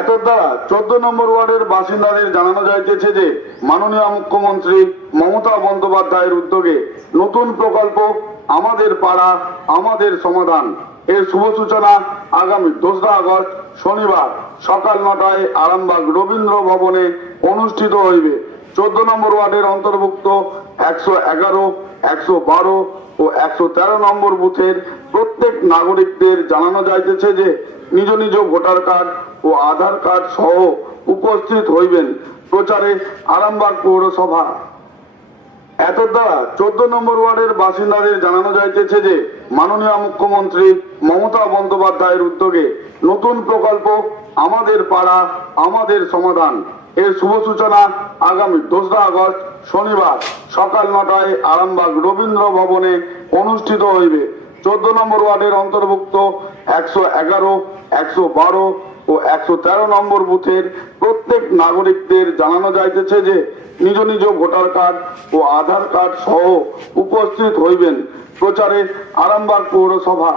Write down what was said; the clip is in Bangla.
এত দ্বারা চোদ্দ নম্বর ওয়ার্ডের বাসিন্দাদের জানানো যাইতেছে যে মাননীয় মুখ্যমন্ত্রী মমতা বন্দ্যোপাধ্যায়ের উদ্যোগে নতুন প্রকল্প আমাদের পাড়া, আমাদের সমাধান। এর শুভ সূচনা আগামী দোসরা আগস্ট শনিবার সকাল নটায় আরামবাগ রবীন্দ্র ভবনে অনুষ্ঠিত হইবে। চোদ্দ নম্বর ওয়ার্ডের অন্তর্ভুক্ত একশো এগারো, একশো বারো ও একশো তেরো নম্বর বুথের প্রত্যেক নাগরিকদের জানানো যাইতেছে যে নিজ নিজ ভোটার কার্ড ও আধার কার্ড সহ উপস্থিত হইবেন প্রচারে আরামবাগ পৌরসভা। এত দ্বারা চোদ্দ নম্বর ওয়ার্ডের বাসিন্দাদের জানানো যাইতেছে যে, মাননীয় মুখ্যমন্ত্রী মমতা বন্দ্যোপাধ্যায়ের উদ্যোগে নতুন প্রকল্প আমাদের পাড়া, আমাদের সমাধান। এর শুভ সূচনা আগামী দোসরা আগস্ট শনিবার সকাল নটায় আরামবাগ রবীন্দ্র ভবনে অনুষ্ঠিত হইবে। চোদ্দ নম্বর ওয়ার্ডের অন্তর্ভুক্ত একশো এগারো, একশো বারো ও একশো তেরো নম্বর বুথের প্রত্যেক নাগরিকদের জানানো যাইতেছে যে নিজ নিজ ভোটার কার্ড ও আধার কার্ড সহ উপস্থিত হইবেন। প্রচারে আরামবাগ পৌরসভা।